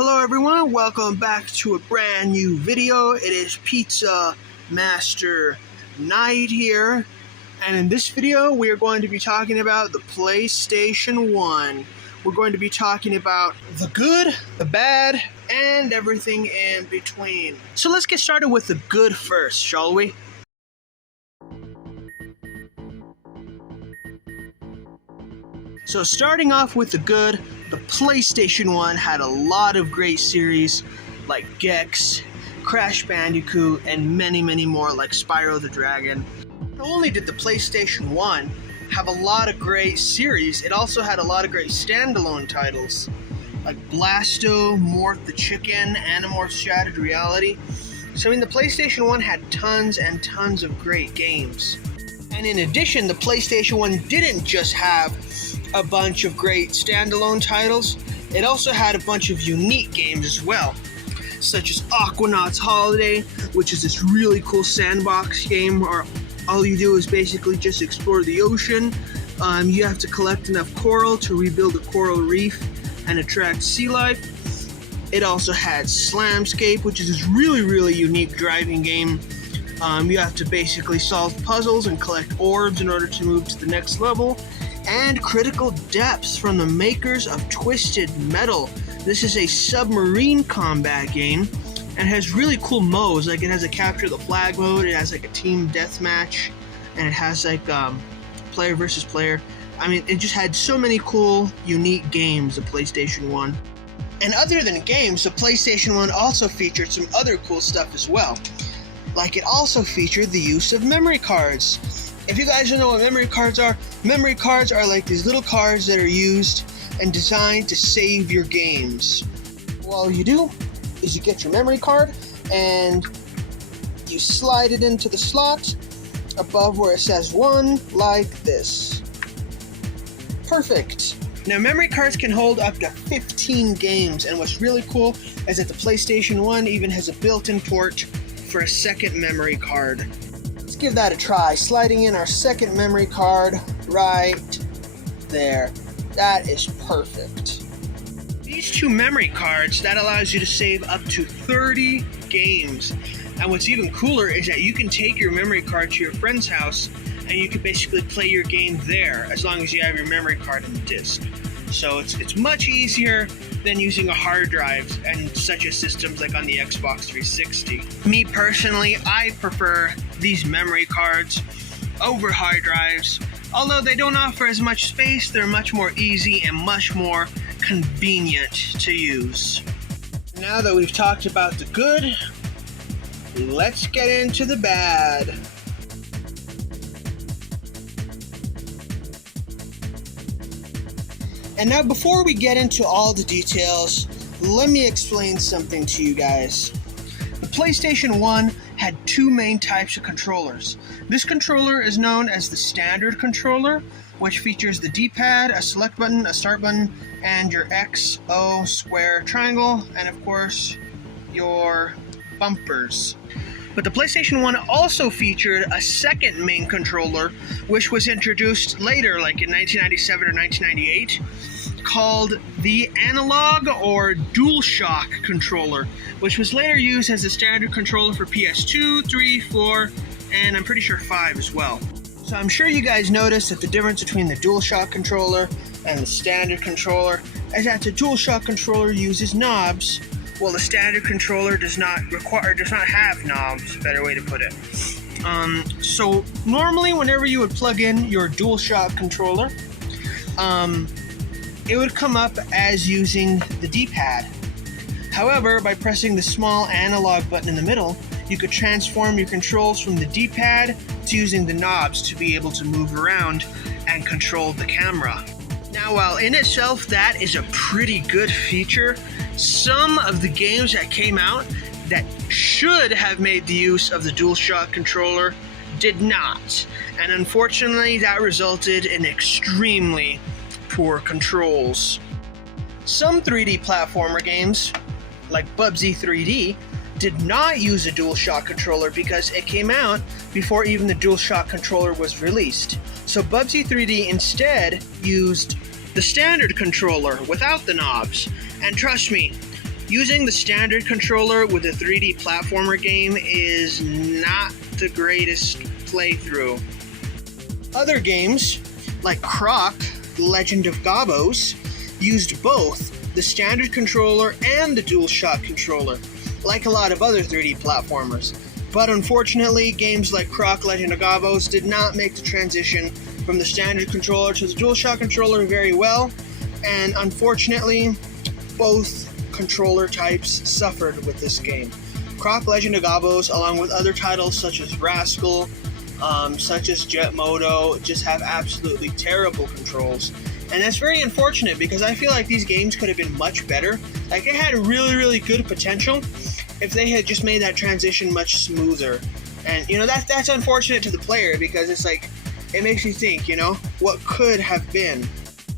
Hello everyone, welcome back to a brand new video. It is Pizza Master Night here, and in this video we are going to be talking about the PlayStation 1. We're going to be talking about the good, the bad, and everything in between. So let's get started with the good first, shall we? So starting off with the good, the PlayStation 1 had a lot of great series like Gex, Crash Bandicoot, and many more like Spyro the Dragon. Not only did the PlayStation 1 have a lot of great series, it also had a lot of great standalone titles like Blasto, Morph the Chicken, Animorphs Shattered Reality. So the PlayStation 1 had tons and tons of great games. And in addition, the PlayStation 1 didn't just have a bunch of great standalone titles, it also had a bunch of unique games as well, such as Aquanauts Holiday, which is this really cool sandbox game where all you do is basically just explore the ocean. You have to collect enough coral to rebuild a coral reef and attract sea life. It also had Slamscape, which is this really unique driving game. You have to basically solve puzzles and collect orbs in order to move to the next level. And Critical Depths from the makers of Twisted Metal. This is a submarine combat game and has really cool modes. Like it has a capture the flag mode, it has like a team deathmatch, and it has like player versus player. It just had so many cool, unique games, the PlayStation 1. And other than games, the PlayStation 1 also featured some other cool stuff as well. Like it also featured the use of memory cards. If you guys don't know what memory cards are like these little cards that are used and designed to save your games. Well, all you do is you get your memory card and you slide it into the slot above where it says 1, like this. Perfect. Now, memory cards can hold up to 15 games, and what's really cool is that the PlayStation 1 even has a built-in port for a second memory card. Let's give that a try, sliding in our second memory card right there. That is perfect. These two memory cards, that allows you to save up to 30 games. And what's even cooler is that you can take your memory card to your friend's house and you can basically play your game there as long as you have your memory card and the disc. So it's much easier than using a hard drive and such as systems like on the Xbox 360. Me personally, I prefer these memory cards over hard drives. Although they don't offer as much space, they're much more easy and much more convenient to use. Now that we've talked about the good, let's get into the bad. And now before we get into all the details, let me explain something to you guys. The PlayStation 1 had two main types of controllers. This controller is known as the standard controller, which features the D-pad, a select button, a start button, and your X, O, square, triangle, and of course, your bumpers. But the PlayStation 1 also featured a second main controller, which was introduced later, like in 1997 or 1998, called the Analog or DualShock controller, which was later used as a standard controller for PS2, 3, 4, and I'm pretty sure 5 as well. So I'm sure you guys noticed that the difference between the DualShock controller and the standard controller is that the DualShock controller uses knobs, while the standard controller does not have knobs, better way to put it. So normally whenever you would plug in your DualShock controller, it would come up as using the D-pad. However, by pressing the small analog button in the middle, you could transform your controls from the D-pad to using the knobs to be able to move around and control the camera. Now, while in itself that is a pretty good feature, some of the games that came out that should have made the use of the DualShock controller did not. And unfortunately, that resulted in extremely poor controls. Some 3D platformer games, like Bubsy 3D, did not use a DualShock controller because it came out before even the DualShock controller was released. So Bubsy 3D instead used the standard controller without the knobs. And trust me, Using the standard controller with a 3D platformer game is not the greatest playthrough. Other games, like Croc, Legend of Gabos, used both the standard controller and the DualShock controller, like a lot of other 3D platformers. But unfortunately, games like Croc, Legend of Gabos did not make the transition from the standard controller to the DualShock controller very well, and unfortunately, both controller types suffered with this game. Croc, Legend of Gabos, along with other titles such as Rascal, such as Jet Moto, just have absolutely terrible controls. And that's very unfortunate because I feel like these games could have been much better. Like, it had really, really good potential if they had just made that transition much smoother. And, you know, that's unfortunate to the player because it's like, it makes you think, you know, what could have been.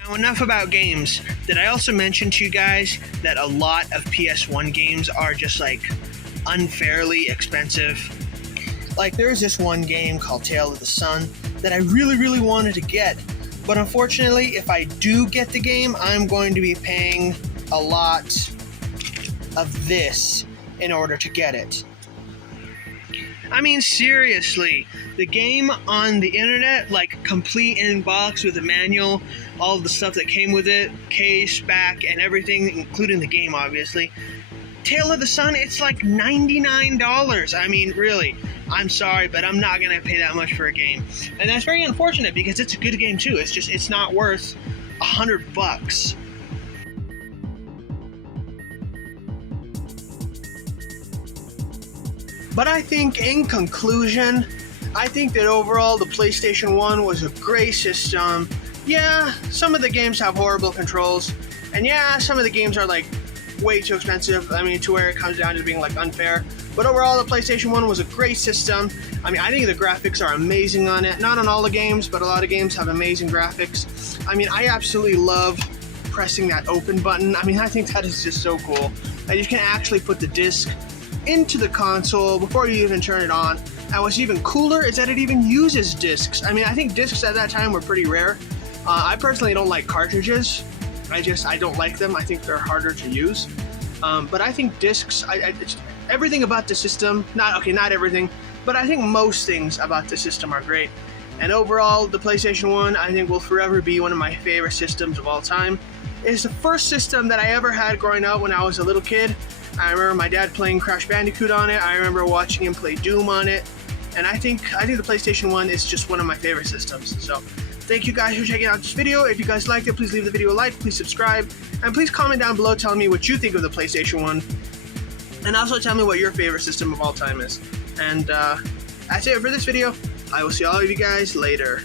Now, enough about games. Did I also mention to you guys that a lot of PS1 games are just like unfairly expensive? Like, there's this one game called Tale of the Sun that I really, really wanted to get. But unfortunately, if I do get the game, I'm going to be paying a lot of this in order to get it. I mean, seriously, the game on the internet, like complete in box with a manual, all of the stuff that came with it, case, back, and everything, including the game, obviously. Tale of the Sun, it's like $99. I mean, really, I'm sorry, but I'm not going to pay that much for a game. And that's very unfortunate because it's a good game too. It's just, it's not worth $100. But I think, in conclusion, I think that overall the PlayStation 1 was a great system. Yeah, some of the games have horrible controls, and yeah, some of the games are like way too expensive. I mean, to where it comes down to being like unfair. But overall, the PlayStation 1 was a great system. I mean, I think the graphics are amazing on it. Not on all the games, but a lot of games have amazing graphics. I mean, I absolutely love pressing that open button. I mean, I think that is just so cool. That you can actually put the disc into the console before you even turn it on. And what's even cooler is that it even uses discs. I mean, I think discs at that time were pretty rare. I personally don't like cartridges. I don't like them. I think they're harder to use. But I think discs, everything about the system, not everything, but I think most things about the system are great. And overall, the PlayStation 1, I think, will forever be one of my favorite systems of all time. It's the first system that I ever had growing up when I was a little kid. I remember my dad playing Crash Bandicoot on it. I remember watching him play Doom on it. And I think the PlayStation 1 is just one of my favorite systems. So thank you guys for checking out this video. If you guys liked it, please leave the video a like, please subscribe, and please comment down below telling me what you think of the PlayStation 1. And also tell me what your favorite system of all time is. And that's it for this video. I will see all of you guys later.